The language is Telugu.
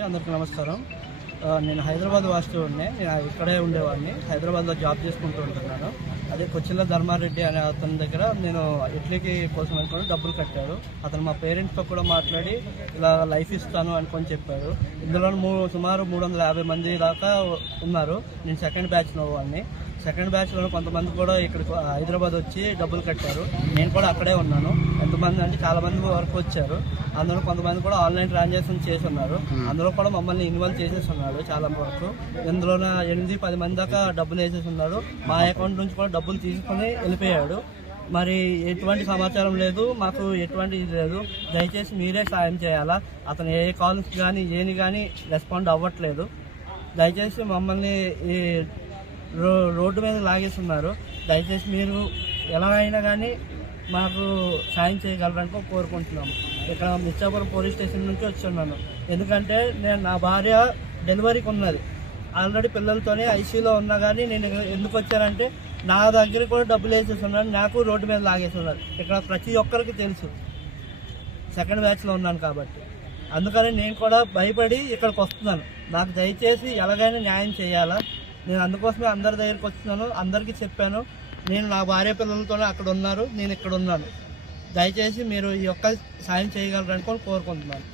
అందరికీ నమస్కారం. నేను హైదరాబాద్ వాస్తవుడిని. నేను ఇక్కడే ఉండేవాడిని. హైదరాబాద్లో జాబ్ చేసుకుంటూ ఉంటున్నాను. అదే కొచ్చిన్ల ధర్మారెడ్డి అనే అతని దగ్గర నేను ఇడ్లీకి కోసం అనుకుని డబ్బులు కట్టారు. అతను మా పేరెంట్స్తో కూడా మాట్లాడి ఇలా లైఫ్ ఇస్తాను అనుకొని చెప్పారు. ఇందులో సుమారు 350 మంది దాకా ఉన్నారు. నేను సెకండ్ బ్యాచ్లో వాడిని. సెకండ్ బ్యాచ్లో కొంతమంది కూడా ఇక్కడ హైదరాబాద్ వచ్చి డబ్బులు కట్టారు. నేను కూడా అక్కడే ఉన్నాను. ఎంతమంది అంటే చాలా మంది వరకు వచ్చారు. అందులో కొంతమంది కూడా ఆన్లైన్ ట్రాన్సాక్షన్ చేసి ఉన్నారు. అందులో కూడా మమ్మల్ని ఇన్వాల్వ్ చేసేసి ఉన్నాడు చాలా వరకు. ఇందులో 8-10 మంది దాకా డబ్బులు వేసేసి ఉన్నాడు. మా అకౌంట్ నుంచి కూడా డబ్బులు తీసుకొని వెళ్ళిపోయాడు. మరి ఎటువంటి సమాచారం లేదు, మాకు ఎటువంటి ఇది లేదు. దయచేసి మీరే సాయం చేయాలా. అతను ఏ కాల్స్ కానీ ఏని కానీ రెస్పాండ్ అవ్వట్లేదు. దయచేసి మమ్మల్ని ఈ రోడ్డు మీద లాగేస్తున్నారు. దయచేసి మీరు ఎలా అయినా కానీ మాకు సాయం చేయగలరని కోరుకుంటున్నాము. ఇక్కడ మిర్చాపురం పోలీస్ స్టేషన్ నుంచి వచ్చున్నాను. ఎందుకంటే నా భార్య డెలివరీకి ఉన్నది. ఆల్రెడీ పిల్లలతోనే ఐసీయూలో ఉన్నా కానీ నేను ఎందుకు వచ్చానంటే నా దగ్గర కూడా డబ్బులు వేసేస్తున్నాను. నాకు రోడ్డు మీద లాగేస్తున్నారు. ఇక్కడ ప్రతి ఒక్కరికి తెలుసు సెకండ్ బ్యాచ్లో ఉన్నాను కాబట్టి. అందుకని నేను కూడా భయపడి ఇక్కడికి వస్తున్నాను. నాకు దయచేసి ఎలాగైనా న్యాయం చేయాలా. నేను అందుకోసమే అందరి దగ్గరికి వస్తున్నాను. అందరికీ చెప్పాను, నేను నా భార్య పిల్లలతోనే అక్కడ ఉన్నారు, నేను ఇక్కడ ఉన్నాను. దయచేసి మీరు ఈ యొక్క సాయం చేయగలరని కోరుకుంటున్నాను.